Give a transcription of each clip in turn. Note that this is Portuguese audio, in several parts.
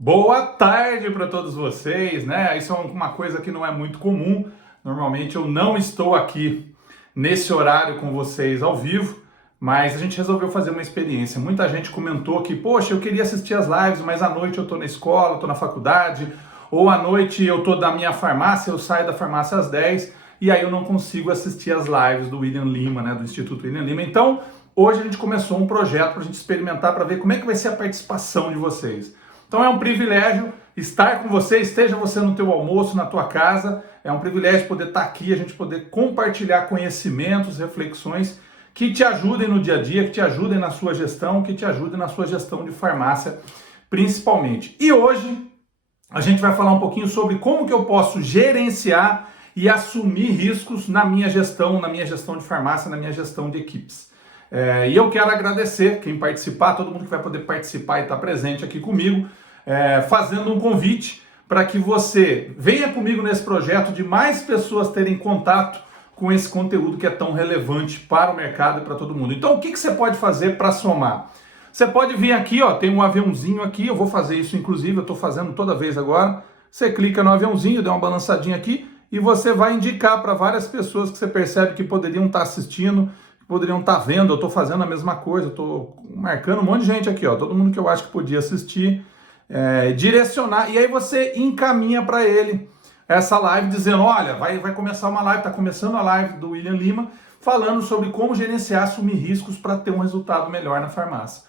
Boa tarde para todos vocês, né? Isso é uma coisa que não é muito comum. Normalmente eu não estou aqui nesse horário com vocês ao vivo, mas a gente resolveu fazer uma experiência. Muita gente comentou que, poxa, eu queria assistir as lives, mas à noite eu estou na escola, estou na faculdade, ou à noite eu estou da minha farmácia, eu saio da farmácia às 10 e aí eu não consigo assistir as lives do William Lima, né? Do Instituto William Lima. Então, hoje a gente começou um projeto para a gente experimentar, para ver como é que vai ser a participação de vocês. Então é um privilégio estar com você, esteja você no teu almoço, na tua casa, é um privilégio poder estar aqui, a gente poder compartilhar conhecimentos, reflexões que te ajudem no dia a dia, que te ajudem na sua gestão, que te ajudem na sua gestão de farmácia, principalmente. E hoje a gente vai falar um pouquinho sobre como que eu posso gerenciar e assumir riscos na minha gestão de farmácia, na minha gestão de equipes. E eu quero agradecer quem participar, todo mundo que vai poder participar e estar presente aqui comigo, fazendo um convite para que você venha comigo nesse projeto de mais pessoas terem contato com esse conteúdo que é tão relevante para o mercado e para todo mundo. Então, o que você pode fazer para somar? Você pode vir aqui, ó, tem um aviãozinho aqui, eu vou fazer isso inclusive, eu estou fazendo toda vez agora. Você clica no aviãozinho, dá uma balançadinha aqui e você vai indicar para várias pessoas que você percebe que poderiam estar assistindo, poderiam estar vendo, eu estou fazendo a mesma coisa, eu estou marcando um monte de gente aqui, ó, todo mundo que eu acho que podia assistir, direcionar, e aí você encaminha para ele essa live dizendo, olha, vai começar uma live, está começando a live do William Lima, falando sobre como gerenciar, assumir riscos para ter um resultado melhor na farmácia.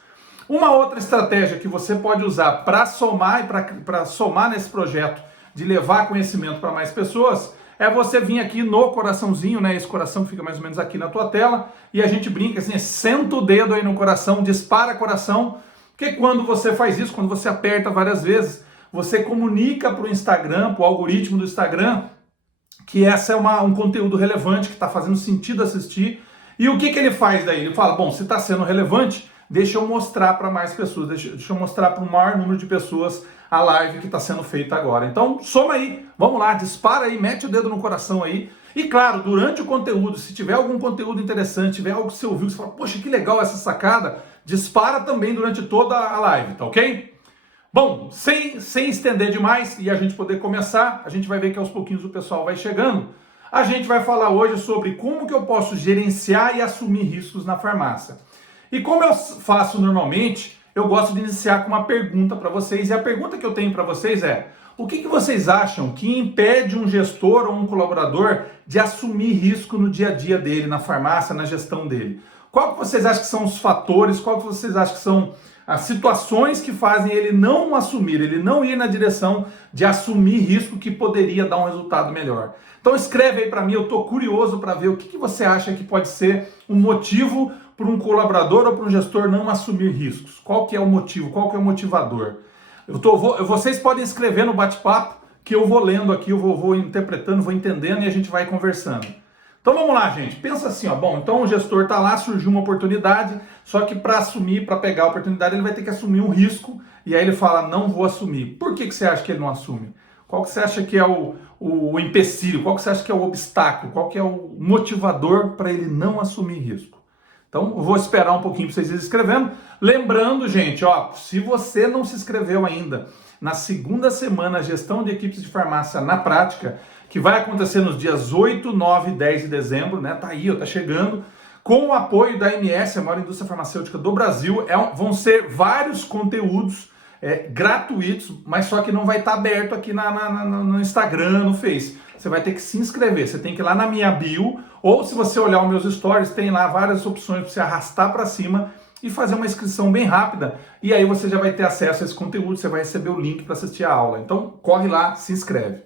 Uma outra estratégia que você pode usar para somar e para somar nesse projeto de levar conhecimento para mais pessoas é você vir aqui no coraçãozinho, né? Esse coração que fica mais ou menos aqui na tua tela, e a gente brinca assim, senta o dedo aí no coração, dispara coração, porque quando você faz isso, quando você aperta várias vezes, você comunica para o Instagram, para o algoritmo do Instagram, que essa é um conteúdo relevante, que está fazendo sentido assistir. E o que ele faz daí? Ele fala, bom, se está sendo relevante, deixa eu mostrar para mais pessoas, deixa eu mostrar para o maior número de pessoas a live que está sendo feita agora. Então, soma aí, vamos lá, dispara aí, mete o dedo no coração aí. E claro, durante o conteúdo, se tiver algum conteúdo interessante, tiver algo que você ouviu, você fala, poxa, que legal essa sacada, dispara também durante toda a live, tá ok? Bom, sem estender demais e a gente poder começar, a gente vai ver que aos pouquinhos o pessoal vai chegando. A gente vai falar hoje sobre como que eu posso gerenciar e assumir riscos na farmácia. E como eu faço normalmente, eu gosto de iniciar com uma pergunta para vocês. E a pergunta que eu tenho para vocês é, o que vocês acham que impede um gestor ou um colaborador de assumir risco no dia a dia dele, na farmácia, na gestão dele? Qual que vocês acham que são os fatores, qual que vocês acham que são as situações que fazem ele não assumir, ele não ir na direção de assumir risco que poderia dar um resultado melhor? Então escreve aí para mim, eu estou curioso para ver o que você acha que pode ser um motivo para um colaborador ou para um gestor não assumir riscos. Qual que é o motivo, qual que é o motivador? Vocês podem escrever no bate-papo que eu vou lendo aqui, eu vou interpretando, vou entendendo e a gente vai conversando. Então vamos lá, gente. Pensa assim, ó. Bom, então o gestor está lá, surgiu uma oportunidade, só que para assumir, para pegar a oportunidade, ele vai ter que assumir um risco e aí ele fala, não vou assumir. Por que você acha que ele não assume? Qual que você acha que é o empecilho? Qual que você acha que é o obstáculo? Qual que é o motivador para ele não assumir risco? Então, eu vou esperar um pouquinho para vocês irem escrevendo. Lembrando, gente, ó, se você não se inscreveu ainda na segunda semana Gestão de Equipes de Farmácia na Prática, que vai acontecer nos dias 8, 9 e 10 de dezembro, né? Tá aí, ó, tá chegando. Com o apoio da MS, a maior indústria farmacêutica do Brasil, vão ser vários conteúdos gratuitos, mas só que não vai estar aberto aqui no Instagram, no Face. Você vai ter que se inscrever, você tem que ir lá na minha bio, ou se você olhar os meus stories, tem lá várias opções para você arrastar para cima e fazer uma inscrição bem rápida, e aí você já vai ter acesso a esse conteúdo, você vai receber o link para assistir a aula. Então corre lá, se inscreve.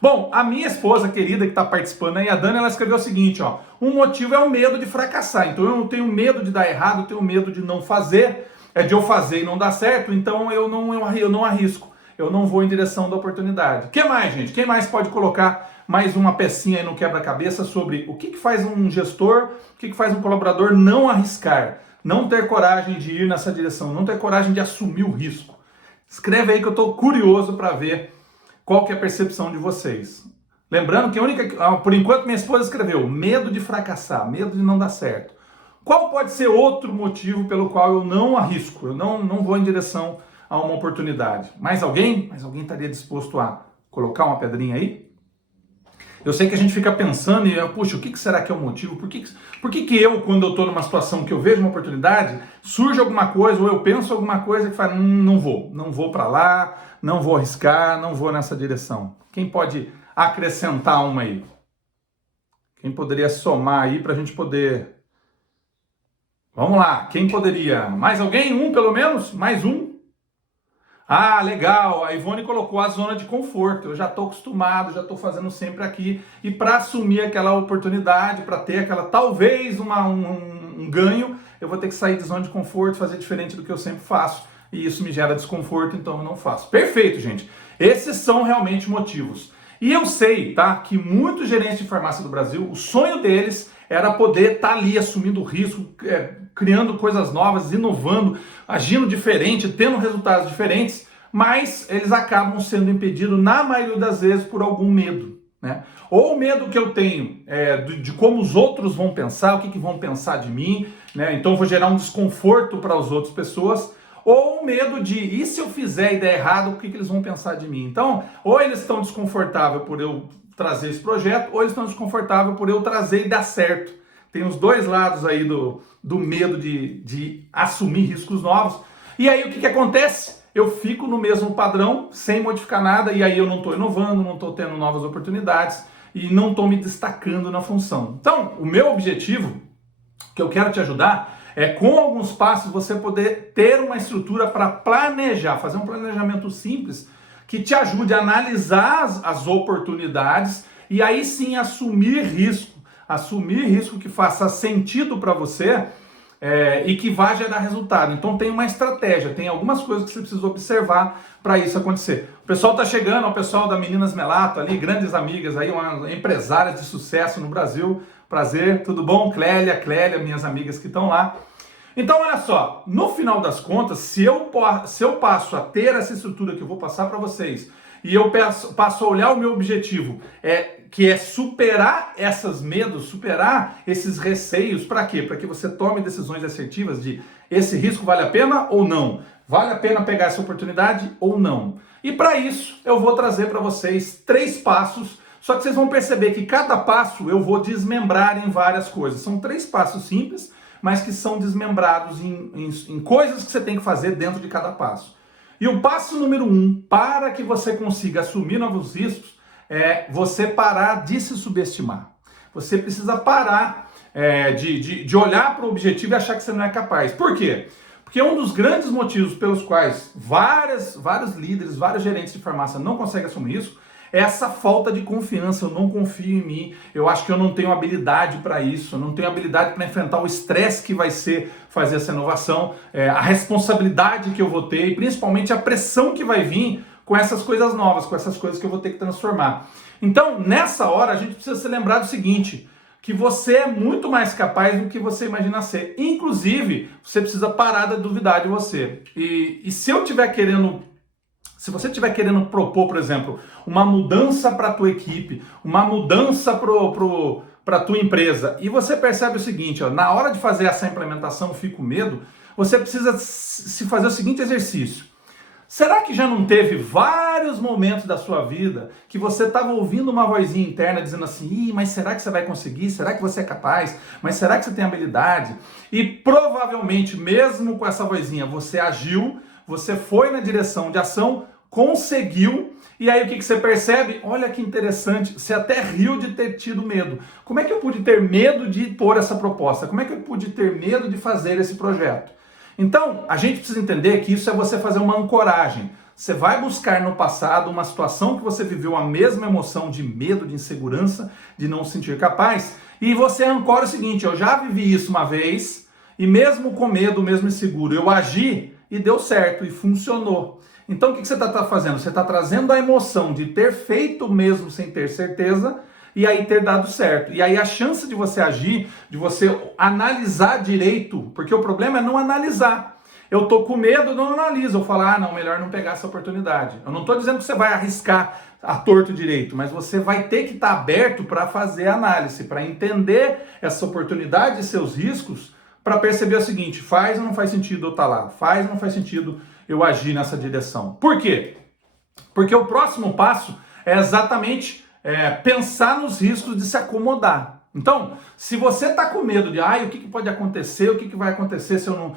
Bom, a minha esposa querida que está participando aí, a Dani, ela escreveu o seguinte, ó, um motivo é o medo de fracassar, então eu não tenho medo de dar errado, eu tenho medo de não fazer, de eu fazer e não dar certo, então eu não arrisco, eu não vou em direção da oportunidade. O que mais, gente? Quem mais pode colocar mais uma pecinha aí no quebra-cabeça sobre o que faz um gestor, o que faz um colaborador não arriscar, não ter coragem de ir nessa direção, não ter coragem de assumir o risco? Escreve aí que eu estou curioso para ver qual que é a percepção de vocês. Lembrando que por enquanto minha esposa escreveu medo de fracassar, medo de não dar certo. Qual pode ser outro motivo pelo qual eu não arrisco, eu não vou em direção a uma oportunidade. Mais alguém? Mais alguém estaria disposto a colocar uma pedrinha aí? Eu sei que a gente fica pensando e, puxa, o que será que é o motivo? Por que eu, quando eu estou numa situação que eu vejo uma oportunidade, surge alguma coisa ou eu penso alguma coisa que fala, não vou para lá, não vou arriscar, não vou nessa direção. Quem pode acrescentar uma aí? Quem poderia somar aí para a gente poder... Vamos lá, quem poderia? Mais alguém? Um pelo menos? Mais um? Ah, legal, a Ivone colocou a zona de conforto, eu já estou acostumado, já estou fazendo sempre aqui, e para assumir aquela oportunidade, para ter aquela, talvez um ganho, eu vou ter que sair de zona de conforto, fazer diferente do que eu sempre faço, e isso me gera desconforto, então eu não faço. Perfeito, gente, esses são realmente motivos. E eu sei, tá, que muitos gerentes de farmácia do Brasil, o sonho deles era poder estar ali assumindo risco, criando coisas novas, inovando, agindo diferente, tendo resultados diferentes, mas eles acabam sendo impedidos, na maioria das vezes, por algum medo, né? Ou o medo que eu tenho de como os outros vão pensar, o que vão pensar de mim, né? Então eu vou gerar um desconforto para as outras pessoas, ou o medo de, e se eu fizer e der errado, o que eles vão pensar de mim? Então, ou eles estão desconfortáveis por eu trazer esse projeto, ou eles estão desconfortáveis por eu trazer e dar certo. Tem os dois lados aí do medo de assumir riscos novos. E aí o que acontece? Eu fico no mesmo padrão, sem modificar nada, e aí eu não estou inovando, não estou tendo novas oportunidades, e não estou me destacando na função. Então, o meu objetivo, que eu quero te ajudar, é com alguns passos você poder ter uma estrutura para planejar, fazer um planejamento simples, que te ajude a analisar as oportunidades e aí sim assumir risco que faça sentido para você e que vá gerar resultado. Então tem uma estratégia, tem algumas coisas que você precisa observar para isso acontecer. O pessoal está chegando, o pessoal da Meninas Melato ali, grandes amigas aí, empresárias de sucesso no Brasil. Prazer, tudo bom? Clélia, minhas amigas que estão lá. Então, olha só, no final das contas, se eu passo a ter essa estrutura que eu vou passar para vocês, e eu passo a olhar o meu objetivo, que é superar esses medos, superar esses receios, para quê? Para que você tome decisões assertivas de esse risco vale a pena ou não? Vale a pena pegar essa oportunidade ou não? E para isso, eu vou trazer para vocês 3 passos, só que vocês vão perceber que cada passo eu vou desmembrar em várias coisas. São 3 passos simples, mas que são desmembrados em coisas que você tem que fazer dentro de cada passo. E o passo número 1, para que você consiga assumir novos riscos, é você parar de se subestimar. Você precisa parar de olhar para o objetivo e achar que você não é capaz. Por quê? Porque um dos grandes motivos pelos quais vários líderes, vários gerentes de farmácia não conseguem assumir isso, é essa falta de confiança. Eu não confio em mim, eu acho que eu não tenho habilidade para isso, eu não tenho habilidade para enfrentar o estresse que vai ser fazer essa inovação, a responsabilidade que eu vou ter e principalmente a pressão que vai vir com essas coisas novas, com essas coisas que eu vou ter que transformar. Então, nessa hora, a gente precisa se lembrar do seguinte, que você é muito mais capaz do que você imagina ser. Inclusive, você precisa parar de duvidar de você. E se você estiver querendo propor, por exemplo, uma mudança para a tua equipe, uma mudança para a tua empresa, e você percebe o seguinte, na hora de fazer essa implementação, fica com medo, você precisa se fazer o seguinte exercício. Será que já não teve vários momentos da sua vida que você estava ouvindo uma vozinha interna dizendo assim, mas será que você vai conseguir? Será que você é capaz? Mas será que você tem habilidade? E provavelmente, mesmo com essa vozinha, você agiu, você foi na direção de ação, conseguiu, e aí o que você percebe? Olha que interessante, você até riu de ter tido medo. Como é que eu pude ter medo de pôr essa proposta? Como é que eu pude ter medo de fazer esse projeto? Então, a gente precisa entender que isso é você fazer uma ancoragem. Você vai buscar no passado uma situação que você viveu a mesma emoção de medo, de insegurança, de não se sentir capaz, e você ancora o seguinte, eu já vivi isso uma vez, e mesmo com medo, mesmo inseguro, eu agi e deu certo, e funcionou. Então, o que você está fazendo? Você está trazendo a emoção de ter feito mesmo sem ter certeza, e aí ter dado certo. E aí a chance de você agir, de você analisar direito, porque o problema é não analisar. Eu tô com medo, não analiso. Eu falo, não, melhor não pegar essa oportunidade. Eu não estou dizendo que você vai arriscar a torto direito, mas você vai ter que estar aberto para fazer a análise, para entender essa oportunidade e seus riscos, para perceber o seguinte, faz ou não faz sentido eu estar lá? Faz ou não faz sentido eu agir nessa direção? Por quê? Porque o próximo passo é exatamente pensar nos riscos de se acomodar. Então, se você está com medo de, o que pode acontecer, o que vai acontecer se eu não,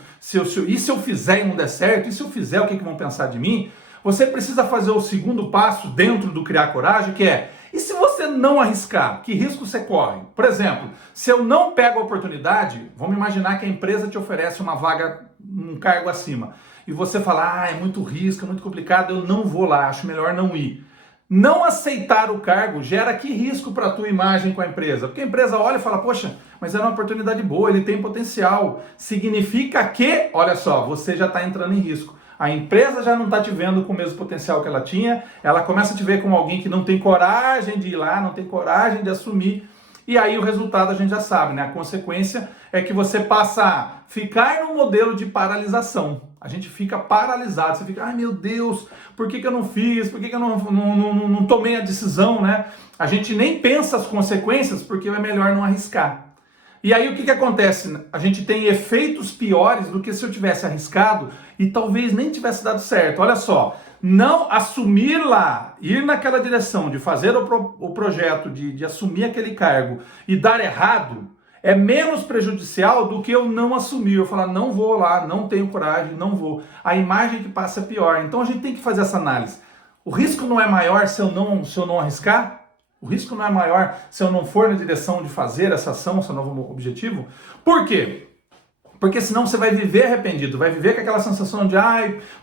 e se eu fizer e não der certo, e se eu fizer, o que vão pensar de mim? Você precisa fazer o segundo passo dentro do criar coragem, que é, e se você não arriscar, que risco você corre? Por exemplo, se eu não pego a oportunidade, vamos imaginar que a empresa te oferece uma vaga, um cargo acima, e você fala, é muito risco, é muito complicado, eu não vou lá, acho melhor não ir. Não aceitar o cargo gera que risco para a tua imagem com a empresa? Porque a empresa olha e fala, poxa, mas é uma oportunidade boa, ele tem potencial. Significa que, olha só, você já está entrando em risco. A empresa já não está te vendo com o mesmo potencial que ela tinha, ela começa a te ver como alguém que não tem coragem de ir lá, não tem coragem de assumir. E aí o resultado a gente já sabe, né? A consequência é que você passa a ficar no modelo de paralisação. A gente fica paralisado, você fica, meu Deus, por que eu não fiz? Por que eu não tomei a decisão, né? A gente nem pensa as consequências porque é melhor não arriscar. E aí o que acontece? A gente tem efeitos piores do que se eu tivesse arriscado e talvez nem tivesse dado certo. Olha só, não assumir lá, ir naquela direção de fazer o projeto, de assumir aquele cargo e dar errado, é menos prejudicial do que eu não assumir. Eu falar, não vou lá, não tenho coragem, não vou. A imagem que passa é pior. Então a gente tem que fazer essa análise. O risco não é maior se eu não arriscar? O risco não é maior se eu não for na direção de fazer essa ação, esse novo objetivo? Por quê? Porque senão você vai viver arrependido, vai viver com aquela sensação de,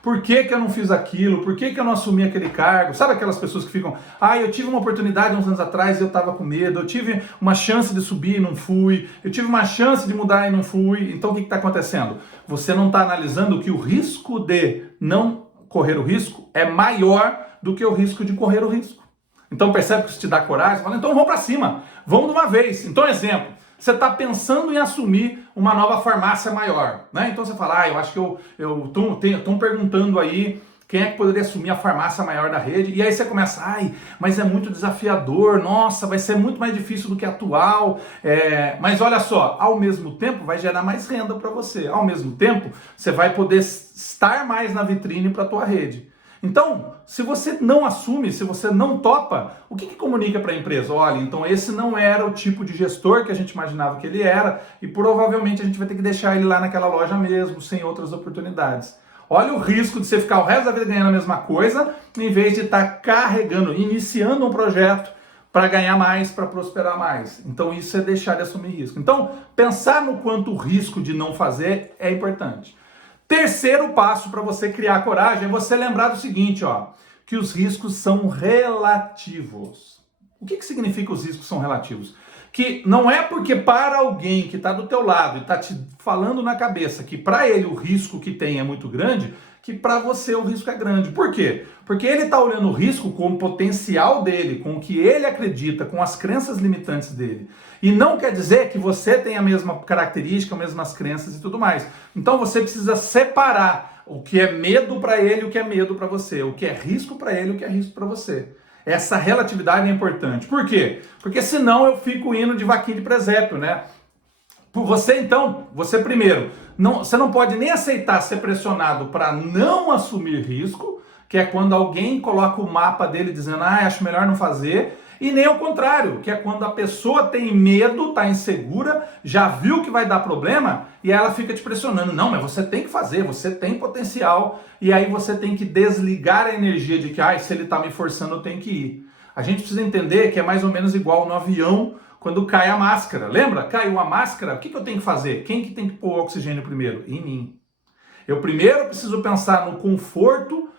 por que eu não fiz aquilo? Por que eu não assumi aquele cargo? Sabe aquelas pessoas que ficam, eu tive uma oportunidade uns anos atrás e eu estava com medo, eu tive uma chance de subir e não fui, eu tive uma chance de mudar e não fui. Então o que está acontecendo? Você não está analisando que o risco de não correr o risco é maior do que o risco de correr o risco. Então percebe que isso te dá coragem? Você fala, então vamos para cima, vamos de uma vez. Então exemplo, você está pensando em assumir uma nova farmácia maior, né? Então você fala, eu acho que estão perguntando aí quem é que poderia assumir a farmácia maior da rede, e aí você começa, mas é muito desafiador, nossa, vai ser muito mais difícil do que a atual, mas olha só, ao mesmo tempo vai gerar mais renda para você, ao mesmo tempo você vai poder estar mais na vitrine para a tua rede. Então, se você não assume, se você não topa, o que comunica para a empresa? Olha, então esse não era o tipo de gestor que a gente imaginava que ele era e provavelmente a gente vai ter que deixar ele lá naquela loja mesmo, sem outras oportunidades. Olha o risco de você ficar o resto da vida ganhando a mesma coisa, em vez de estar carregando, iniciando um projeto para ganhar mais, para prosperar mais. Então isso é deixar de assumir risco. Então, pensar no quanto o risco de não fazer é importante. Terceiro passo para você criar coragem é você lembrar do seguinte, que os riscos são relativos. O que significa os riscos são relativos? Que não é porque para alguém que está do teu lado e está te falando na cabeça que para ele o risco que tem é muito grande, que para você o risco é grande. Por quê? Porque ele está olhando o risco com o potencial dele, com o que ele acredita, com as crenças limitantes dele. E não quer dizer que você tem a mesma característica, as mesmas crenças e tudo mais. Então você precisa separar o que é medo para ele e o que é medo para você, o que é risco para ele e o que é risco para você. Essa relatividade é importante. Por quê? Porque senão eu fico indo de vaquinha de presépio, né? Você primeiro, você não pode nem aceitar ser pressionado para não assumir risco, que é quando alguém coloca o mapa dele dizendo, acho melhor não fazer, e nem ao contrário, que é quando a pessoa tem medo, está insegura, já viu que vai dar problema, e ela fica te pressionando, não, mas você tem que fazer, você tem potencial, e aí você tem que desligar a energia de que, se ele está me forçando, eu tenho que ir. A gente precisa entender que é mais ou menos igual no avião, quando cai a máscara. Lembra? Caiu a máscara, o que eu tenho que fazer? Quem que tem que pôr o oxigênio primeiro? Em mim. Eu primeiro preciso pensar no conforto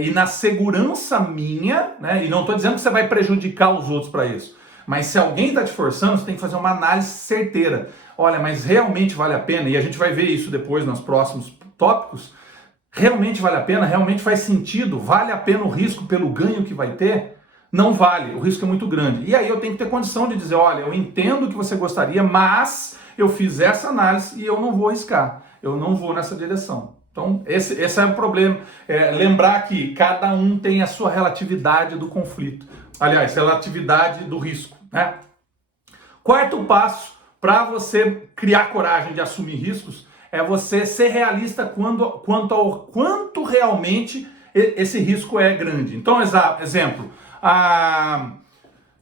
e na segurança minha, né? E não estou dizendo que você vai prejudicar os outros para isso. Mas se alguém está te forçando, você tem que fazer uma análise certeira. Olha, mas realmente vale a pena? E a gente vai ver isso depois nos próximos tópicos. Realmente vale a pena? Realmente faz sentido? Vale a pena o risco pelo ganho que vai ter? Não vale, o risco é muito grande. E aí eu tenho que ter condição de dizer, olha, eu entendo que você gostaria, mas eu fiz essa análise e eu não vou arriscar. Eu não vou nessa direção. Então, esse é o problema. Lembrar que cada um tem a sua relatividade do conflito. Aliás, relatividade do risco, né? Quarto passo para você criar coragem de assumir riscos, é você ser realista quanto ao quanto realmente esse risco é grande. Então, exemplo,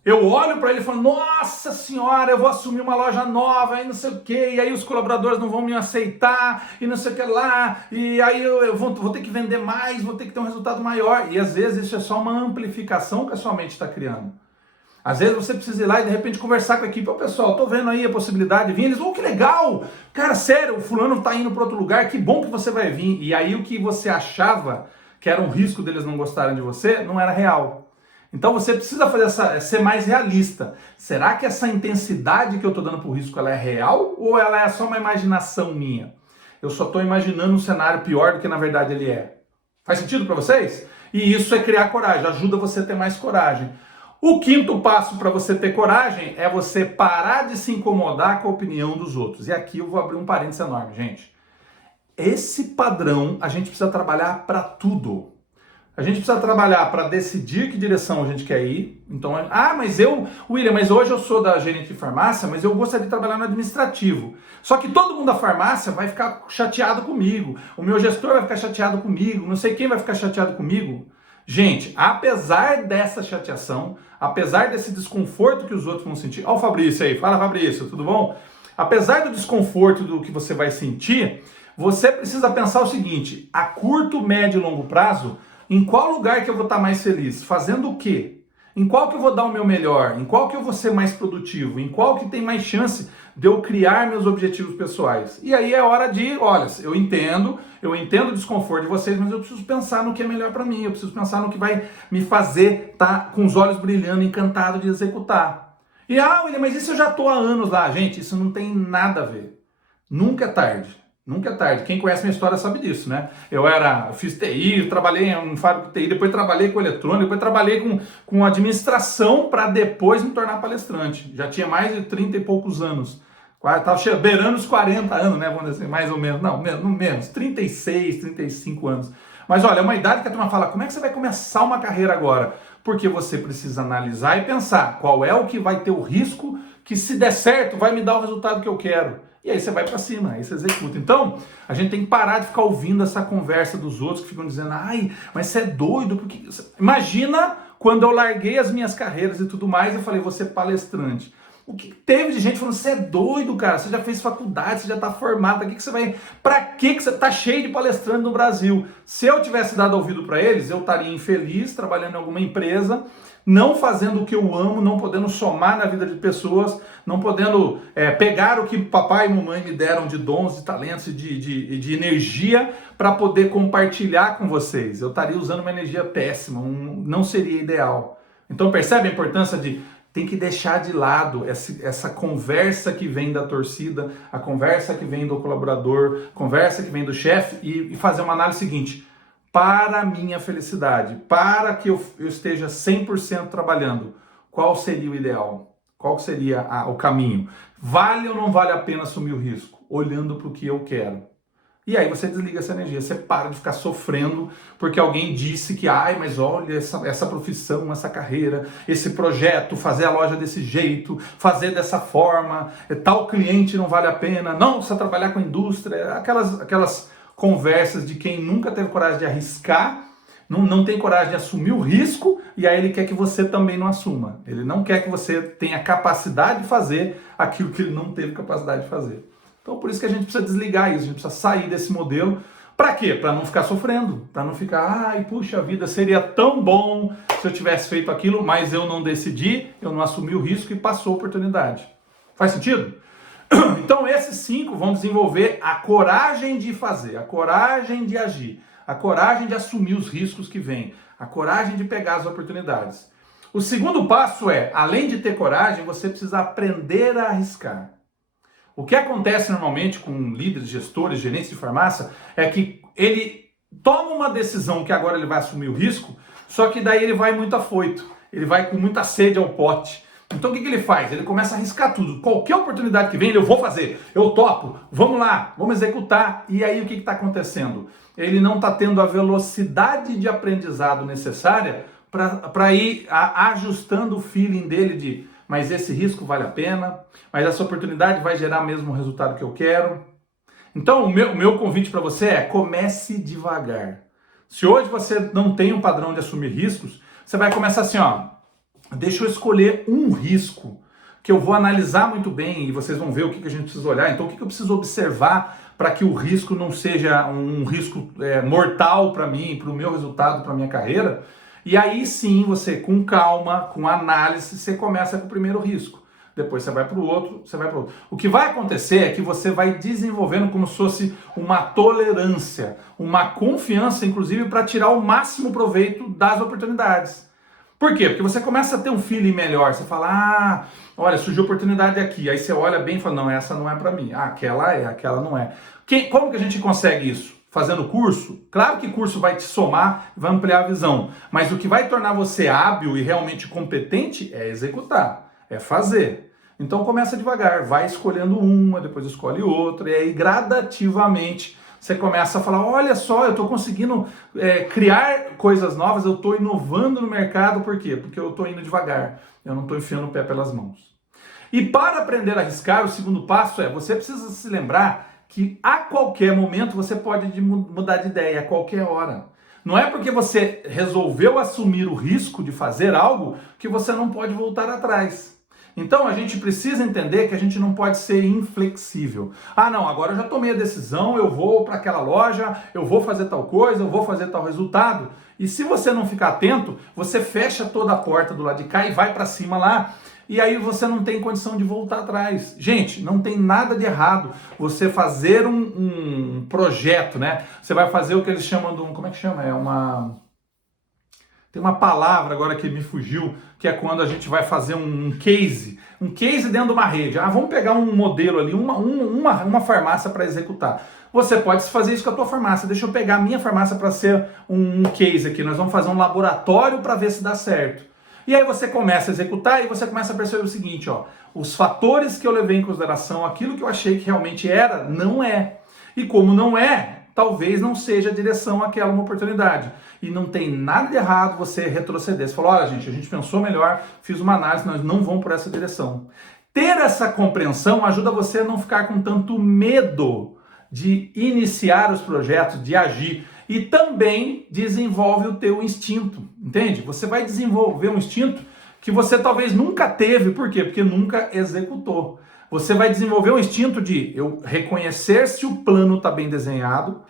eu olho para ele e falo, nossa senhora, eu vou assumir uma loja nova e não sei o que, e aí os colaboradores não vão me aceitar e não sei o que lá, e aí eu vou ter que vender mais, vou ter que ter um resultado maior. E às vezes isso é só uma amplificação que a sua mente está criando. Às vezes você precisa ir lá e de repente conversar com a equipe, pessoal, tô vendo aí a possibilidade de vir, eles, que legal, cara, sério, o fulano tá indo para outro lugar, que bom que você vai vir. E aí o que você achava que era um risco deles não gostarem de você, não era real. Então você precisa ser mais realista. Será que essa intensidade que eu tô dando pro risco, ela é real ou ela é só uma imaginação minha? Eu só tô imaginando um cenário pior do que na verdade ele é. Faz sentido para vocês? E isso é criar coragem, ajuda você a ter mais coragem. O quinto passo para você ter coragem é você parar de se incomodar com a opinião dos outros. E aqui eu vou abrir um parênteses enorme, gente. Esse padrão a gente precisa trabalhar para tudo. A gente precisa trabalhar para decidir que direção a gente quer ir. Então, William, mas hoje eu sou da gerente de farmácia, mas eu gostaria de trabalhar no administrativo. Só que todo mundo da farmácia vai ficar chateado comigo. O meu gestor vai ficar chateado comigo. Não sei quem vai ficar chateado comigo. Gente, apesar dessa chateação, apesar desse desconforto que os outros vão sentir... Olha o Fabrício aí, fala Fabrício, tudo bom? Apesar do desconforto do que você vai sentir, você precisa pensar o seguinte, a curto, médio e longo prazo, em qual lugar que eu vou estar mais feliz? Fazendo o quê? Em qual que eu vou dar o meu melhor? Em qual que eu vou ser mais produtivo? Em qual que tem mais chance de eu criar meus objetivos pessoais? E aí é hora de, olha, eu entendo o desconforto de vocês, mas eu preciso pensar no que é melhor para mim, eu preciso pensar no que vai me fazer estar com os olhos brilhando, encantado de executar. E, William, mas isso eu já estou há anos lá. Gente, isso não tem nada a ver. Nunca é tarde. Nunca é tarde. Quem conhece minha história sabe disso, né? Eu fiz TI, trabalhei em fábrica de TI, depois trabalhei com eletrônica, depois trabalhei com administração para depois me tornar palestrante. Já tinha mais de 30 e poucos anos. Estava beirando os 40 anos, né? Vamos dizer assim, mais ou menos. Não, menos. 36, 35 anos. Mas olha, é uma idade que a turma fala, como é que você vai começar uma carreira agora? Porque você precisa analisar e pensar qual é o que vai ter o risco que, se der certo, vai me dar o resultado que eu quero. E aí você vai para cima, aí você executa. Então, a gente tem que parar de ficar ouvindo essa conversa dos outros que ficam dizendo, mas você é doido, porque... Imagina quando eu larguei as minhas carreiras e tudo mais, eu falei, vou ser palestrante. O que teve de gente falando, você é doido, cara, você já fez faculdade, você já está formado, pra que você vai... Pra que você tá cheio de palestrante no Brasil? Se eu tivesse dado ouvido para eles, eu estaria infeliz, trabalhando em alguma empresa, não fazendo o que eu amo, não podendo somar na vida de pessoas, não podendo pegar o que papai e mamãe me deram de dons, de talentos e de energia para poder compartilhar com vocês. Eu estaria usando uma energia péssima, não seria ideal. Então percebe a importância tem que deixar de lado essa conversa que vem da torcida, a conversa que vem do colaborador, a conversa que vem do chefe e fazer uma análise seguinte, para a minha felicidade, para que eu esteja 100% trabalhando, qual seria o ideal? Qual seria o caminho? Vale ou não vale a pena assumir o risco? Olhando para o que eu quero. E aí você desliga essa energia, você para de ficar sofrendo porque alguém disse que, mas olha, essa profissão, essa carreira, esse projeto, fazer a loja desse jeito, fazer dessa forma, tal cliente não vale a pena, não, precisa trabalhar com a indústria, aquelas conversas de quem nunca teve coragem de arriscar, não tem coragem de assumir o risco, e aí ele quer que você também não assuma. Ele não quer que você tenha capacidade de fazer aquilo que ele não teve capacidade de fazer. Então por isso que a gente precisa desligar isso, a gente precisa sair desse modelo. Para quê? Para não ficar sofrendo, para não ficar, puxa vida, seria tão bom se eu tivesse feito aquilo, mas eu não decidi, eu não assumi o risco e passou a oportunidade. Faz sentido? Então esses 5 vão desenvolver a coragem de fazer, a coragem de agir, a coragem de assumir os riscos que vêm, a coragem de pegar as oportunidades. O segundo passo é, além de ter coragem, você precisa aprender a arriscar. O que acontece normalmente com líderes, gestores, gerentes de farmácia, é que ele toma uma decisão que agora ele vai assumir o risco, só que daí ele vai muito afoito, ele vai com muita sede ao pote. Então o que ele faz? Ele começa a arriscar tudo. Qualquer oportunidade que vem, eu vou fazer, eu topo, vamos lá, vamos executar. E aí o que está acontecendo? Ele não está tendo a velocidade de aprendizado necessária para ir ajustando o feeling dele de mas esse risco vale a pena, mas essa oportunidade vai gerar mesmo o resultado que eu quero. Então, o meu convite para você é: comece devagar. Se hoje você não tem um padrão de assumir riscos, você vai começar assim, ó, deixa eu escolher um risco que eu vou analisar muito bem e vocês vão ver o que a gente precisa olhar. Então, o que eu preciso observar para que o risco não seja um risco mortal para mim, para o meu resultado, para a minha carreira. E aí sim, você com calma, com análise, você começa com o primeiro risco. Depois você vai para o outro, você vai para o outro. O que vai acontecer é que você vai desenvolvendo como se fosse uma tolerância, uma confiança, inclusive, para tirar o máximo proveito das oportunidades. Por quê? Porque você começa a ter um feeling melhor. Você fala, olha, surgiu oportunidade aqui. Aí você olha bem e fala, não, essa não é para mim. Aquela é, aquela não é. Como que a gente consegue isso? Fazendo curso? Claro que curso vai te somar, vai ampliar a visão. Mas o que vai tornar você hábil e realmente competente é executar, é fazer. Então começa devagar, vai escolhendo uma, depois escolhe outra, e aí gradativamente você começa a falar, olha só, eu estou conseguindo criar coisas novas, eu estou inovando no mercado, por quê? Porque eu estou indo devagar, eu não estou enfiando o pé pelas mãos. E para aprender a arriscar, o segundo passo é, você precisa se lembrar que a qualquer momento você pode mudar de ideia, a qualquer hora. Não é porque você resolveu assumir o risco de fazer algo que você não pode voltar atrás. Então a gente precisa entender que a gente não pode ser inflexível. Não, agora eu já tomei a decisão, eu vou para aquela loja, eu vou fazer tal coisa, eu vou fazer tal resultado. E se você não ficar atento, você fecha toda a porta do lado de cá e vai para cima lá. E aí você não tem condição de voltar atrás. Gente, não tem nada de errado você fazer um projeto, né? Você vai fazer o que eles chamam de como é que chama? Tem uma palavra agora que me fugiu, que é quando a gente vai fazer um case dentro de uma rede. Vamos pegar um modelo ali, uma farmácia para executar. Você pode fazer isso com a tua farmácia. Deixa eu pegar a minha farmácia para ser um case aqui. Nós vamos fazer um laboratório para ver se dá certo. E aí você começa a executar e você começa a perceber o seguinte, os fatores que eu levei em consideração, aquilo que eu achei que realmente era, não é. E como não é, talvez não seja a direção àquela uma oportunidade. E não tem nada de errado você retroceder. Você falou, olha gente, a gente pensou melhor, fiz uma análise, nós não vamos por essa direção. Ter essa compreensão ajuda você a não ficar com tanto medo de iniciar os projetos, de agir. E também desenvolve o teu instinto, entende? Você vai desenvolver um instinto que você talvez nunca teve, por quê? Porque nunca executou. Você vai desenvolver um instinto de reconhecer se o plano está bem desenhado.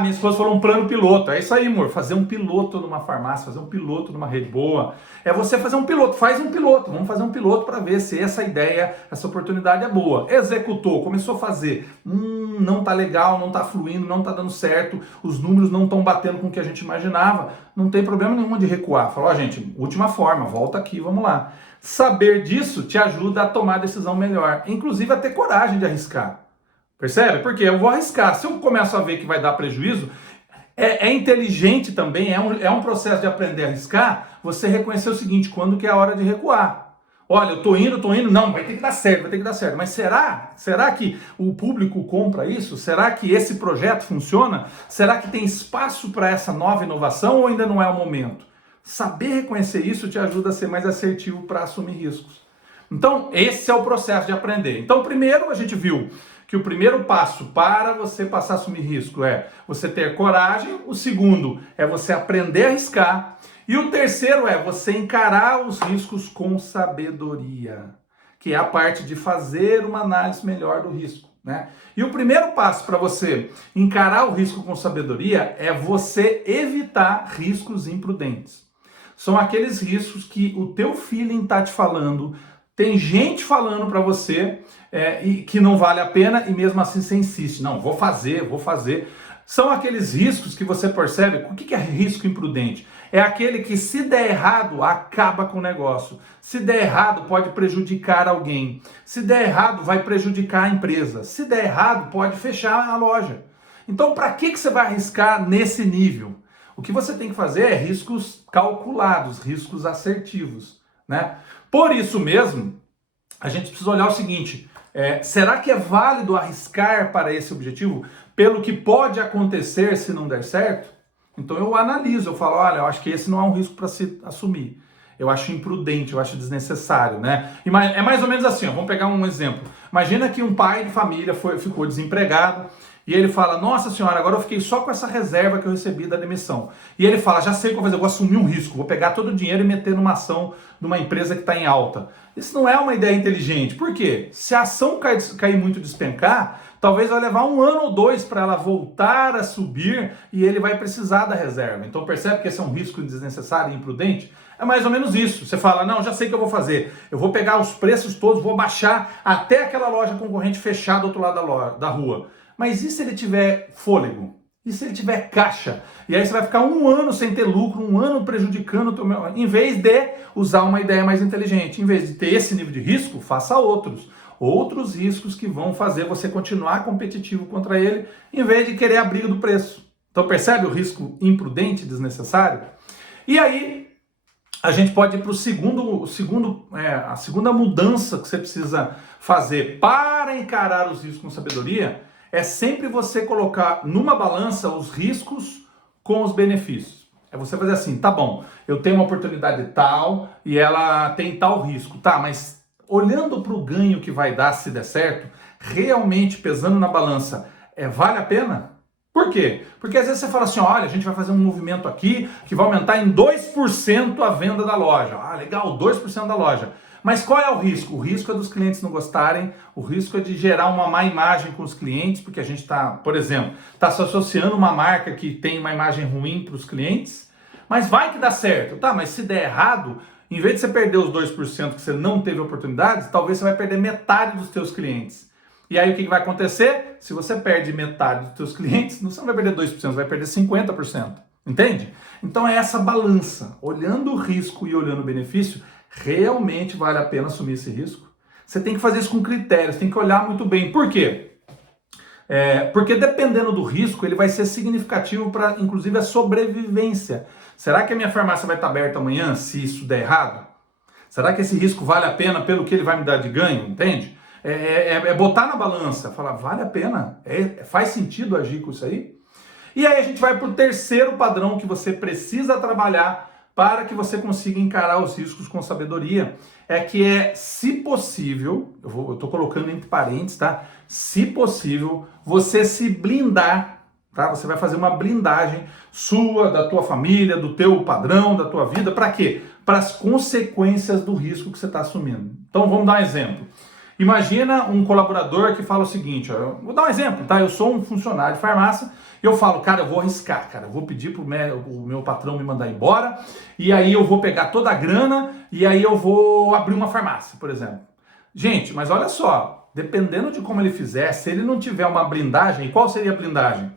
Minha esposa falou um plano piloto. É isso aí, amor. Fazer um piloto numa farmácia, fazer um piloto numa rede boa. É você fazer um piloto. Faz um piloto. Vamos fazer um piloto para ver se essa ideia, essa oportunidade é boa. Executou, começou a fazer. Não tá legal, não tá fluindo, não tá dando certo. Os números não estão batendo com o que a gente imaginava. Não tem problema nenhum de recuar. Falou, gente, última forma, volta aqui, vamos lá. Saber disso te ajuda a tomar a decisão melhor. Inclusive a ter coragem de arriscar. Percebe? Porque eu vou arriscar. Se eu começo a ver que vai dar prejuízo, é inteligente também, é um processo de aprender a arriscar, você reconhecer o seguinte, quando que é a hora de recuar. Olha, eu tô indo, não, vai ter que dar certo, vai ter que dar certo. Mas será que o público compra isso? Será que esse projeto funciona? Será que tem espaço para essa nova inovação ou ainda não é o momento? Saber reconhecer isso te ajuda a ser mais assertivo para assumir riscos. Então, esse é o processo de aprender. Então, primeiro a gente viu que o primeiro passo para você passar a assumir risco é você ter coragem, o segundo é você aprender a arriscar, e o terceiro é você encarar os riscos com sabedoria, que é a parte de fazer uma análise melhor do risco, né? E o primeiro passo para você encarar o risco com sabedoria é você evitar riscos imprudentes. São aqueles riscos que o teu feeling está te falando, tem gente falando para você e que não vale a pena e mesmo assim você insiste. Não, vou fazer. São aqueles riscos que você percebe. O que é risco imprudente? É aquele que se der errado, acaba com o negócio. Se der errado, pode prejudicar alguém. Se der errado, vai prejudicar a empresa. Se der errado, pode fechar a loja. Então, para que você vai arriscar nesse nível? O que você tem que fazer é riscos calculados, riscos assertivos, né? Por isso mesmo, a gente precisa olhar o seguinte, será que é válido arriscar para esse objetivo pelo que pode acontecer se não der certo? Então eu analiso, eu falo, olha, eu acho que esse não é um risco para se assumir. Eu acho imprudente, eu acho desnecessário, né? É mais ou menos assim, ó, vamos pegar um exemplo. Imagina que um pai de família ficou desempregado e ele fala, nossa senhora, agora eu fiquei só com essa reserva que eu recebi da demissão. E ele fala, já sei o que eu vou fazer, eu vou assumir um risco, vou pegar todo o dinheiro e meter numa ação numa empresa que está em alta. Isso não é uma ideia inteligente. Por quê? Se a ação cair muito, despencar, talvez vai levar 1 ano ou 2 para ela voltar a subir e ele vai precisar da reserva. Então percebe que esse é um risco desnecessário e imprudente? É mais ou menos isso. Você fala, não, já sei o que eu vou fazer. Eu vou pegar os preços todos, vou baixar até aquela loja concorrente fechar do outro lado da rua. Mas e se ele tiver fôlego? E se ele tiver caixa? E aí você vai ficar 1 ano sem ter lucro, 1 ano prejudicando o teu... Em vez de usar uma ideia mais inteligente, em vez de ter esse nível de risco, faça outros riscos que vão fazer você continuar competitivo contra ele, em vez de querer a briga do preço. Então percebe o risco imprudente, desnecessário? E aí a gente pode ir para a segunda mudança que você precisa fazer para encarar os riscos com sabedoria, é sempre você colocar numa balança os riscos com os benefícios. É você fazer assim, tá bom, eu tenho uma oportunidade tal e ela tem tal risco, tá, mas olhando para o ganho que vai dar se der certo, realmente pesando na balança, vale a pena? Por quê? Porque às vezes você fala assim, olha, a gente vai fazer um movimento aqui que vai aumentar em 2% a venda da loja. Ah, legal, 2% da loja. Mas qual é o risco? O risco é dos clientes não gostarem, o risco é de gerar uma má imagem com os clientes, porque a gente está, por exemplo, está se associando uma marca que tem uma imagem ruim para os clientes, mas vai que dá certo. Tá, mas se der errado, em vez de você perder os 2% que você não teve oportunidades, talvez você vai perder metade dos seus clientes. E aí o que vai acontecer? Se você perde metade dos seus clientes, você não vai perder 2%, você vai perder 50%. Entende? Então é essa balança. Olhando o risco e olhando o benefício, realmente vale a pena assumir esse risco? Você tem que fazer isso com critérios, tem que olhar muito bem. Por quê? Porque dependendo do risco, ele vai ser significativo para, inclusive, a sobrevivência. Será que a minha farmácia vai estar aberta amanhã se isso der errado? Será que esse risco vale a pena pelo que ele vai me dar de ganho? Entende? Botar na balança, falar, vale a pena? Faz sentido agir com isso aí? E aí a gente vai para o terceiro padrão que você precisa trabalhar para que você consiga encarar os riscos com sabedoria, se possível, eu estou colocando entre parênteses, tá? Se possível, você se blindar, tá? Você vai fazer uma blindagem sua, da tua família, do teu padrão, da tua vida, para quê? Para as consequências do risco que você está assumindo. Então vamos dar um exemplo. Imagina um colaborador que fala o seguinte, ó, eu vou dar um exemplo, tá? Eu sou um funcionário de farmácia e eu falo, cara, eu vou arriscar, cara, eu vou pedir pro meu patrão me mandar embora e aí eu vou pegar toda a grana e aí eu vou abrir uma farmácia, por exemplo. Gente, mas olha só, dependendo de como ele fizer, se ele não tiver uma blindagem, qual seria a blindagem?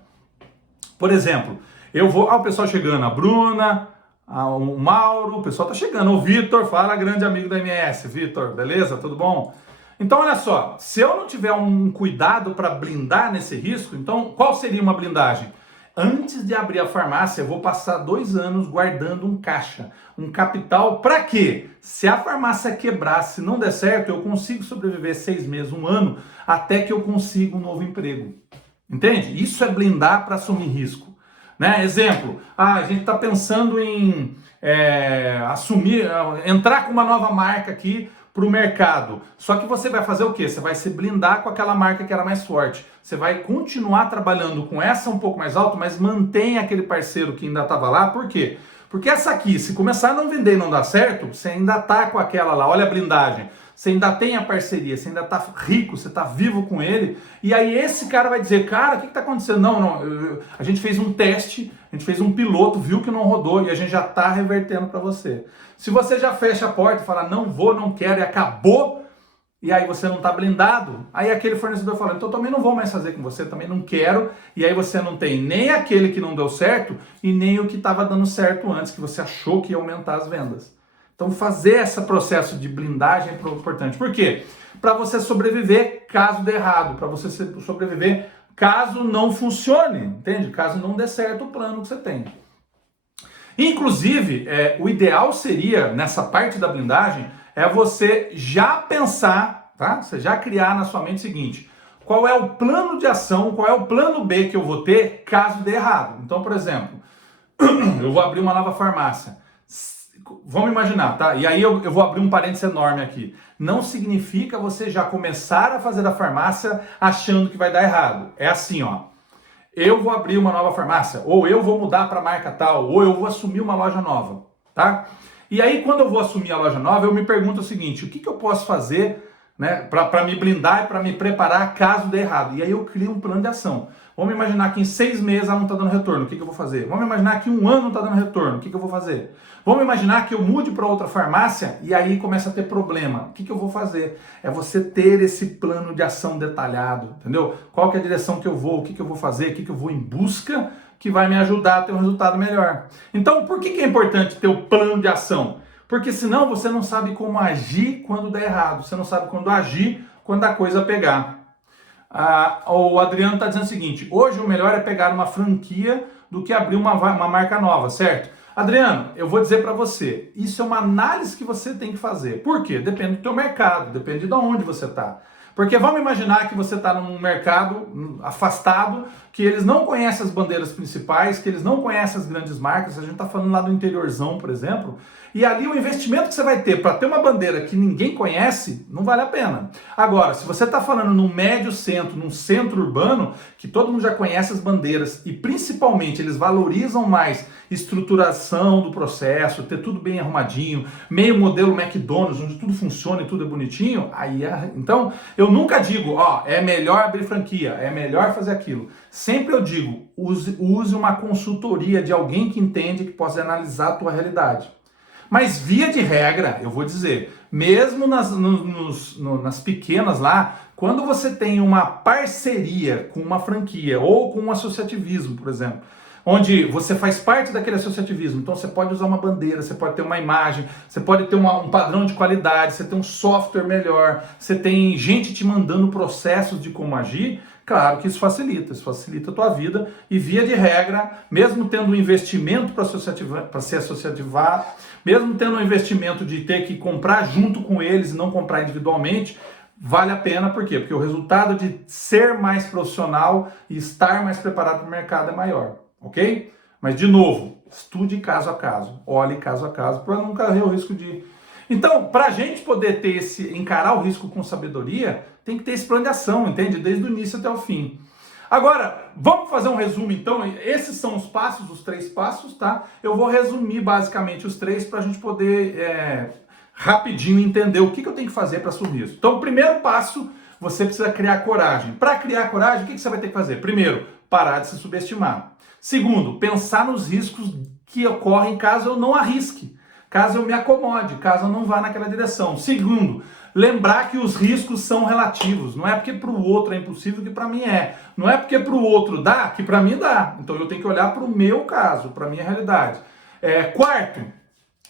Por exemplo, o pessoal chegando, a Bruna, o Mauro, o pessoal tá chegando, o Vitor, fala, grande amigo da MS, Vitor, beleza, tudo bom? Então, olha só, se eu não tiver um cuidado para blindar nesse risco, então qual seria uma blindagem? Antes de abrir a farmácia, eu vou passar 2 anos guardando um caixa, um capital, para quê? Se a farmácia quebrar, se não der certo, eu consigo sobreviver 6 meses, 1 ano, até que eu consiga um novo emprego. Entende? Isso é blindar para assumir risco. Né? Exemplo, a gente está pensando em entrar com uma nova marca aqui para o mercado. Só que você vai fazer o quê? Você vai se blindar com aquela marca que era mais forte. Você vai continuar trabalhando com essa um pouco mais alto, mas mantém aquele parceiro que ainda estava lá. Por quê? Porque essa aqui, se começar a não vender e não dar certo, você ainda está com aquela lá. Olha a blindagem. Você ainda tem a parceria, você ainda está rico, você está vivo com ele. E aí esse cara vai dizer, cara, o que está acontecendo? Não, a gente fez um teste, a gente fez um piloto, viu que não rodou e a gente já está revertendo para você. Se você já fecha a porta e fala, não vou, não quero e acabou, e aí você não está blindado, aí aquele fornecedor fala, então também não vou mais fazer com você, também não quero, e aí você não tem nem aquele que não deu certo e nem o que estava dando certo antes, que você achou que ia aumentar as vendas. Então fazer esse processo de blindagem é importante. Por quê? Para você sobreviver caso dê errado, para você sobreviver caso não funcione, entende? Caso não dê certo o plano que você tem. Inclusive, o ideal seria, nessa parte da blindagem, você já pensar, tá? Você já criar na sua mente o seguinte, qual é o plano de ação, qual é o plano B que eu vou ter caso dê errado. Então, por exemplo, eu vou abrir uma nova farmácia. vamos imaginar, tá? E aí eu vou abrir um parênteses enorme aqui. Não significa você já começar a fazer a farmácia achando que vai dar errado. É assim, ó. Eu vou abrir uma nova farmácia, ou eu vou mudar para a marca tal, ou eu vou assumir uma loja nova, tá? E aí, quando eu vou assumir a loja nova, eu me pergunto o seguinte, o que eu posso fazer, né, para me blindar e para me preparar caso dê errado? E aí eu crio um plano de ação. Vamos imaginar que em 6 meses ela não está dando retorno, o que eu vou fazer? Vamos imaginar que 1 ano não está dando retorno, o que eu vou fazer? Vamos imaginar que eu mude para outra farmácia e aí começa a ter problema. O que eu vou fazer? É você ter esse plano de ação detalhado, entendeu? Qual que é a direção que eu vou, o que eu vou fazer, o que eu vou em busca que vai me ajudar a ter um resultado melhor. Então, por que é importante ter o plano de ação? Porque senão você não sabe como agir quando der errado, você não sabe quando agir quando a coisa pegar. O Adriano está dizendo o seguinte, hoje o melhor é pegar uma franquia do que abrir uma marca nova, certo? Adriano, eu vou dizer para você, isso é uma análise que você tem que fazer. Por quê? Depende do teu mercado, depende de onde você está. Porque vamos imaginar que você está num mercado afastado, que eles não conhecem as bandeiras principais, que eles não conhecem as grandes marcas, a gente está falando lá do interiorzão, por exemplo, e ali o investimento que você vai ter para ter uma bandeira que ninguém conhece, não vale a pena. Agora, se você está falando num médio centro, num centro urbano, que todo mundo já conhece as bandeiras e principalmente eles valorizam mais estruturação do processo, ter tudo bem arrumadinho, meio modelo McDonald's, onde tudo funciona e tudo é bonitinho, então eu nunca digo, ó, é melhor abrir franquia, é melhor fazer aquilo. Sempre eu digo, use uma consultoria de alguém que entende, que possa analisar a tua realidade. Mas via de regra, eu vou dizer, mesmo nas pequenas lá, quando você tem uma parceria com uma franquia ou com um associativismo, por exemplo, onde você faz parte daquele associativismo, então você pode usar uma bandeira, você pode ter uma imagem, você pode ter um padrão de qualidade, você tem um software melhor, você tem gente te mandando processos de como agir, claro que isso facilita a tua vida e via de regra, mesmo tendo um investimento para se associativar, mesmo tendo um investimento de ter que comprar junto com eles e não comprar individualmente, vale a pena, por quê? Porque o resultado de ser mais profissional e estar mais preparado para o mercado é maior, ok? Mas, de novo, estude caso a caso, olhe caso a caso, para não correr o risco de... Então, para a gente poder encarar o risco com sabedoria, tem que ter esse plano de ação, entende? Desde o início até o fim. Agora, vamos fazer um resumo então, esses são os passos, os 3 passos, tá? Eu vou resumir basicamente os 3 para a gente poder rapidinho entender o que eu tenho que fazer para assumir isso. Então, o primeiro passo, você precisa criar coragem. Para criar coragem, o que você vai ter que fazer? Primeiro, parar de se subestimar. Segundo, pensar nos riscos que ocorrem caso eu não arrisque, caso eu me acomode, caso eu não vá naquela direção. Segundo, lembrar que os riscos são relativos. Não é porque para o outro é impossível que para mim é. Não é porque para o outro dá que para mim dá. Então eu tenho que olhar para o meu caso, para a minha realidade. Quarto,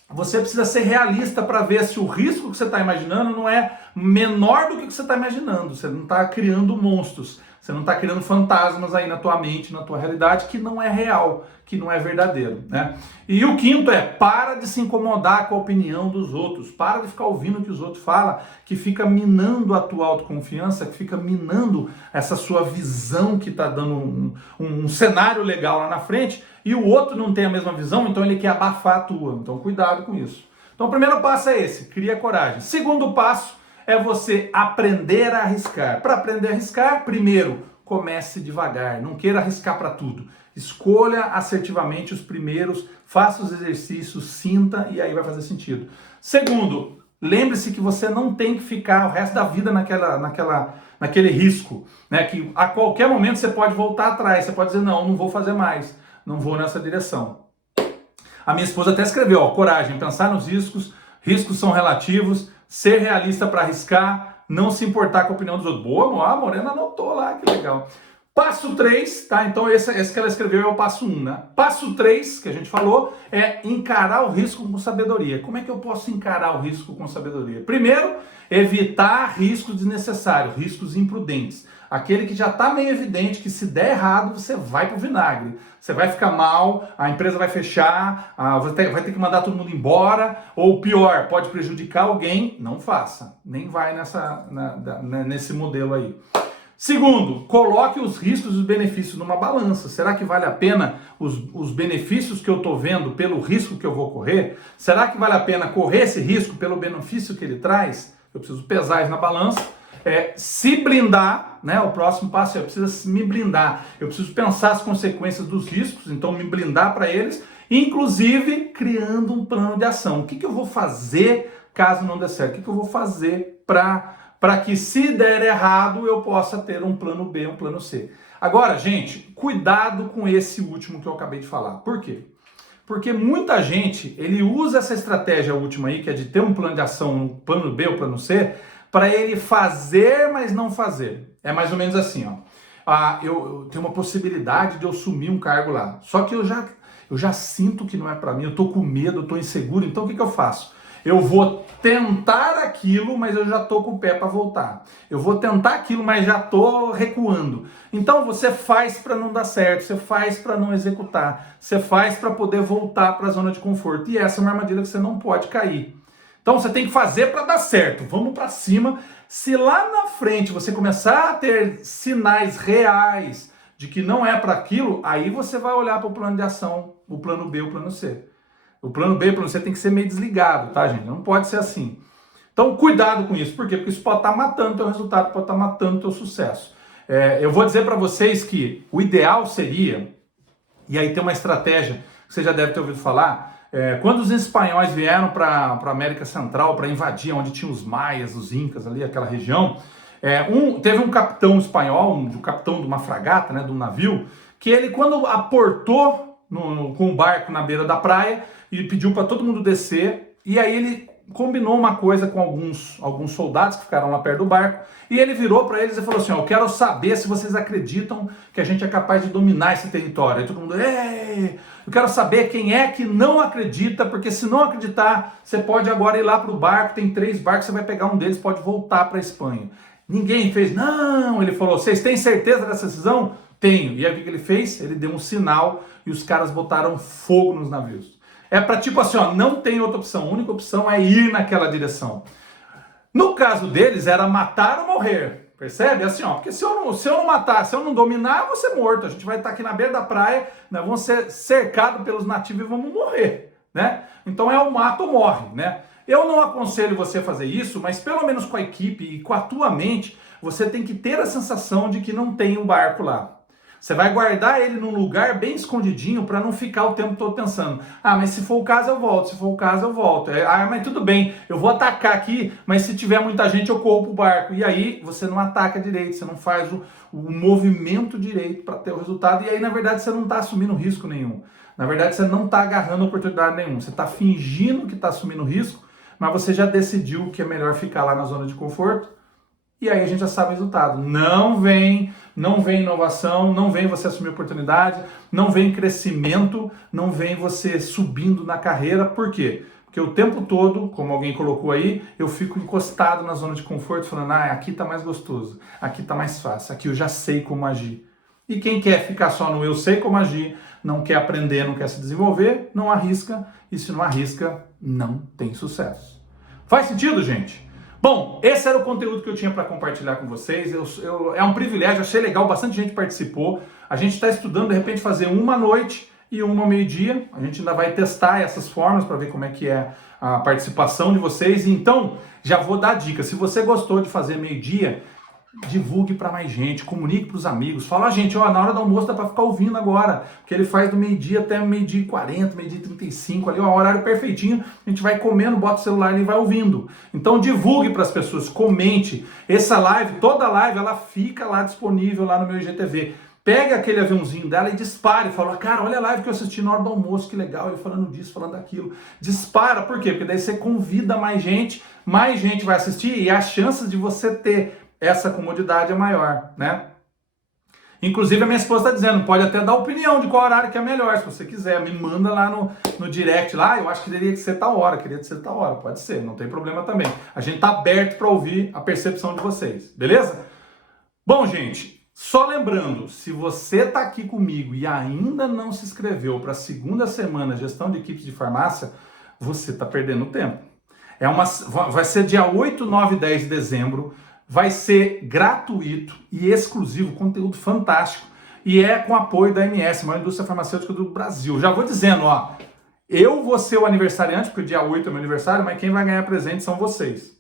você precisa ser realista para ver se o risco que você está imaginando não é menor do que você está imaginando. Você não está criando monstros. Você não está criando fantasmas aí na tua mente, na tua realidade, que não é real, que não é verdadeiro, né? E o quinto é, para de se incomodar com a opinião dos outros, para de ficar ouvindo o que os outros falam, que fica minando a tua autoconfiança, que fica minando essa sua visão que está dando um cenário legal lá na frente, e o outro não tem a mesma visão, então ele quer abafar a tua. Então cuidado com isso. Então o primeiro passo é esse, cria coragem. Segundo passo, é você aprender a arriscar. Para aprender a arriscar, primeiro, comece devagar. Não queira arriscar para tudo. Escolha assertivamente os primeiros, faça os exercícios, sinta e aí vai fazer sentido. Segundo, lembre-se que você não tem que ficar o resto da vida naquele risco, né? Que a qualquer momento você pode voltar atrás, você pode dizer, não vou fazer mais, não vou nessa direção. A minha esposa até escreveu, ó, coragem, pensar nos riscos são relativos, ser realista para arriscar, não se importar com a opinião dos outros. Boa, a Morena anotou lá, que legal. Passo 3, tá? Então esse que ela escreveu é o passo 1, né? Passo 3, que a gente falou, é encarar o risco com sabedoria. Como é que eu posso encarar o risco com sabedoria? Primeiro, evitar riscos desnecessários, riscos imprudentes. Aquele que já está meio evidente que se der errado, você vai pro vinagre. Você vai ficar mal, a empresa vai fechar, vai ter que mandar todo mundo embora, ou pior, pode prejudicar alguém. Não faça, nem vai nesse modelo aí. Segundo, coloque os riscos e os benefícios numa balança. Será que vale a pena os benefícios que eu estou vendo pelo risco que eu vou correr? Será que vale a pena correr esse risco pelo benefício que ele traz? Eu preciso pesar isso na balança. Se blindar, né? O próximo passo é eu preciso me blindar. Eu preciso pensar as consequências dos riscos, então me blindar para eles, inclusive criando um plano de ação. O que eu vou fazer caso não dê certo? O que eu vou fazer para que, se der errado, eu possa ter um plano B, um plano C. Agora, gente, cuidado com esse último que eu acabei de falar. Por quê? Porque muita gente, ele usa essa estratégia última aí, que é de ter um plano de ação, um plano B, um plano C, para ele fazer, mas não fazer. É mais ou menos assim, ó. Eu tenho uma possibilidade de eu assumir um cargo lá. Só que eu já sinto que não é para mim, eu tô com medo, eu tô inseguro, então o que eu faço? Eu vou tentar aquilo, mas eu já tô com o pé para voltar. Eu vou tentar aquilo, mas já tô recuando. Então você faz para não dar certo, você faz para não executar, você faz para poder voltar para a zona de conforto. E essa é uma armadilha que você não pode cair. Então você tem que fazer para dar certo. Vamos para cima. Se lá na frente você começar a ter sinais reais de que não é para aquilo, aí você vai olhar para o plano de ação, o plano B, o plano C. O plano B, o plano C tem que ser meio desligado, tá, gente? Não pode ser assim. Então, cuidado com isso. Por quê? Porque isso pode estar matando o teu resultado, pode estar matando o teu sucesso. Eu vou dizer para vocês que o ideal seria, e aí tem uma estratégia que você já deve ter ouvido falar, quando os espanhóis vieram para a América Central para invadir, onde tinha os maias, os incas ali, aquela região, teve um capitão espanhol, um capitão de uma fragata, né, de um navio, que ele, quando aportou com o barco na beira da praia, e pediu para todo mundo descer, e aí ele combinou uma coisa com alguns soldados que ficaram lá perto do barco, e ele virou para eles e falou assim, eu quero saber se vocês acreditam que a gente é capaz de dominar esse território. Aí todo mundo, eu quero saber quem é que não acredita, porque se não acreditar, você pode agora ir lá para o barco, tem 3 barcos, você vai pegar um deles, pode voltar para a Espanha. Ninguém fez, não, ele falou, vocês têm certeza dessa decisão? Tenho. E aí o que ele fez? Ele deu um sinal e os caras botaram fogo nos navios. É para tipo assim, não tem outra opção, a única opção é ir naquela direção. No caso deles era matar ou morrer, percebe? Assim, porque se eu não matar, se eu não dominar, eu vou ser morto. A gente vai estar aqui na beira da praia, nós vamos ser cercados pelos nativos e vamos morrer, né? Então é o mato ou morre, né? Eu não aconselho você a fazer isso, mas pelo menos com a equipe e com a tua mente, você tem que ter a sensação de que não tem um barco lá. Você vai guardar ele num lugar bem escondidinho para não ficar o tempo todo pensando, mas se for o caso eu volto, se for o caso eu volto. Mas tudo bem, eu vou atacar aqui, mas se tiver muita gente eu corro pro barco. E aí você não ataca direito, você não faz o movimento direito para ter o resultado. E aí na verdade você não está assumindo risco nenhum. Na verdade você não está agarrando oportunidade nenhuma. Você está fingindo que está assumindo risco, mas você já decidiu que é melhor ficar lá na zona de conforto. E aí a gente já sabe o resultado. Não vem inovação, não vem você assumir oportunidade, não vem crescimento, não vem você subindo na carreira. Por quê? Porque o tempo todo, como alguém colocou aí, eu fico encostado na zona de conforto, falando, aqui tá mais gostoso, aqui tá mais fácil, aqui eu já sei como agir. E quem quer ficar só no eu sei como agir, não quer aprender, não quer se desenvolver, não arrisca, e se não arrisca, não tem sucesso. Faz sentido, gente? Bom, esse era o conteúdo que eu tinha para compartilhar com vocês. É um privilégio, achei legal, bastante gente participou. A gente está estudando, de repente, fazer uma à noite e uma ao meio-dia. A gente ainda vai testar essas formas para ver como é que é a participação de vocês. Então, já vou dar a dica. Se você gostou de fazer meio-dia, divulgue para mais gente, comunique para os amigos. Fala, gente, na hora do almoço dá para ficar ouvindo agora, porque ele faz do meio-dia até meio-dia e 40, meio-dia e 35, ali, horário perfeitinho, a gente vai comendo, bota o celular e vai ouvindo. Então divulgue para as pessoas, comente. Essa live, toda live, ela fica lá disponível lá no meu IGTV. Pega aquele aviãozinho dela e dispare. Fala, cara, olha a live que eu assisti na hora do almoço, que legal, ele falando disso, falando daquilo. Dispara, por quê? Porque daí você convida mais gente vai assistir e as chances de você ter essa comodidade é maior, né? Inclusive a minha esposa está dizendo, pode até dar opinião de qual horário que é melhor, se você quiser, me manda lá no direct, lá, eu acho que deveria ser tal hora, queria ser tal hora, pode ser, não tem problema também. A gente está aberto para ouvir a percepção de vocês, beleza? Bom, gente, só lembrando, se você está aqui comigo e ainda não se inscreveu para a segunda semana Gestão de Equipes de Farmácia, você está perdendo tempo. Vai ser dia 8, 9 e 10 de dezembro, vai ser gratuito e exclusivo, conteúdo fantástico, e é com apoio da MS, a maior indústria farmacêutica do Brasil. Já vou dizendo, ó, eu vou ser o aniversariante, porque o dia 8 é meu aniversário, mas quem vai ganhar presente são vocês.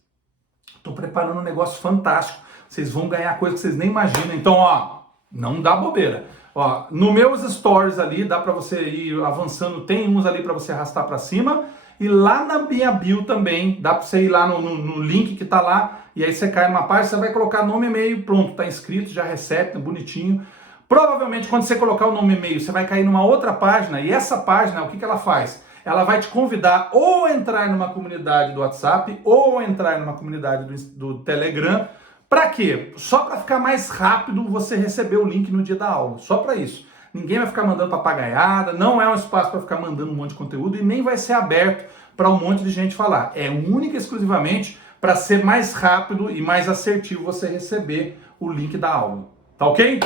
Estou preparando um negócio fantástico, vocês vão ganhar coisa que vocês nem imaginam, então, ó, não dá bobeira. Ó, no meus stories ali, dá para você ir avançando, tem uns ali para você arrastar para cima, e lá na minha bio também, dá para você ir lá no link que tá lá, e aí você cai numa página, você vai colocar nome e e-mail, pronto, tá inscrito, já recebe, bonitinho. Provavelmente quando você colocar o nome e e-mail, você vai cair numa outra página, e essa página, o que ela faz? Ela vai te convidar ou a entrar numa comunidade do WhatsApp, ou entrar numa comunidade do Telegram. Para quê? Só para ficar mais rápido você receber o link no dia da aula, só para isso. Ninguém vai ficar mandando papagaiada, não é um espaço para ficar mandando um monte de conteúdo e nem vai ser aberto para um monte de gente falar. É única e exclusivamente para ser mais rápido e mais assertivo você receber o link da aula. Tá ok?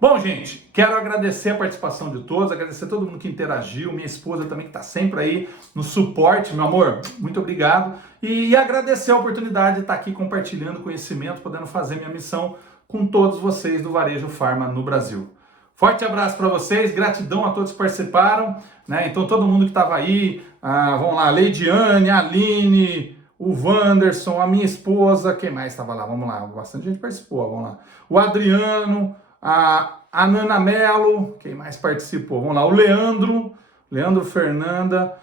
Bom, gente, quero agradecer a participação de todos, agradecer a todo mundo que interagiu, minha esposa também que está sempre aí no suporte, meu amor, muito obrigado. E agradecer a oportunidade de estar aqui compartilhando conhecimento, podendo fazer minha missão com todos vocês do Varejo Farma no Brasil. Forte abraço para vocês, gratidão a todos que participaram, né? Então todo mundo que estava aí, vamos lá, a Leidiane, a Aline, o Wanderson, a minha esposa, quem mais estava lá? Vamos lá, bastante gente participou, vamos lá. O Adriano, a Nana Mello, quem mais participou? Vamos lá, o Leandro Fernanda,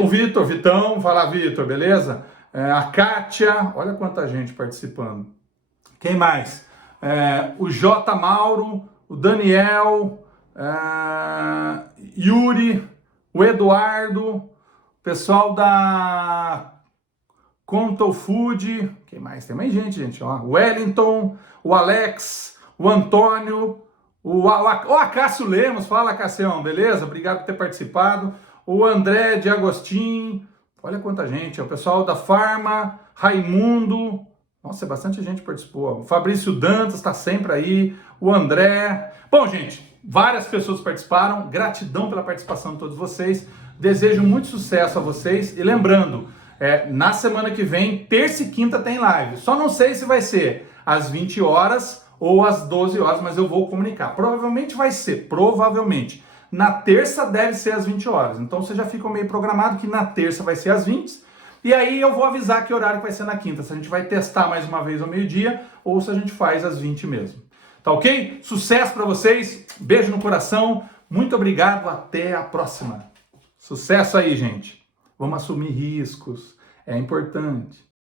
o Vitor, Vitão, fala Vitor, beleza? A Kátia, olha quanta gente participando. Quem mais? O J. Mauro, o Daniel, Yuri, o Eduardo, o pessoal da Conto Food, quem mais? Tem mais gente, ó. O Wellington, o Alex, o Antônio, o Acácio Lemos, fala Cassião, beleza? Obrigado por ter participado. O André de Agostinho, olha quanta gente, o pessoal da Farma, Raimundo, nossa, bastante gente participou. O Fabrício Dantas está sempre aí, o André. Bom, gente, várias pessoas participaram, gratidão pela participação de todos vocês, desejo muito sucesso a vocês e lembrando, na semana que vem, terça e quinta tem live, só não sei se vai ser às 20 horas ou às 12 horas, mas eu vou comunicar. Provavelmente vai ser, provavelmente. Na terça deve ser às 20 horas, então você já fica meio programado que na terça vai ser às 20, e aí eu vou avisar que horário vai ser na quinta, se a gente vai testar mais uma vez ao meio-dia, ou se a gente faz às 20 mesmo. Tá ok? Sucesso para vocês, beijo no coração, muito obrigado, até a próxima. Sucesso aí, gente. Vamos assumir riscos, é importante.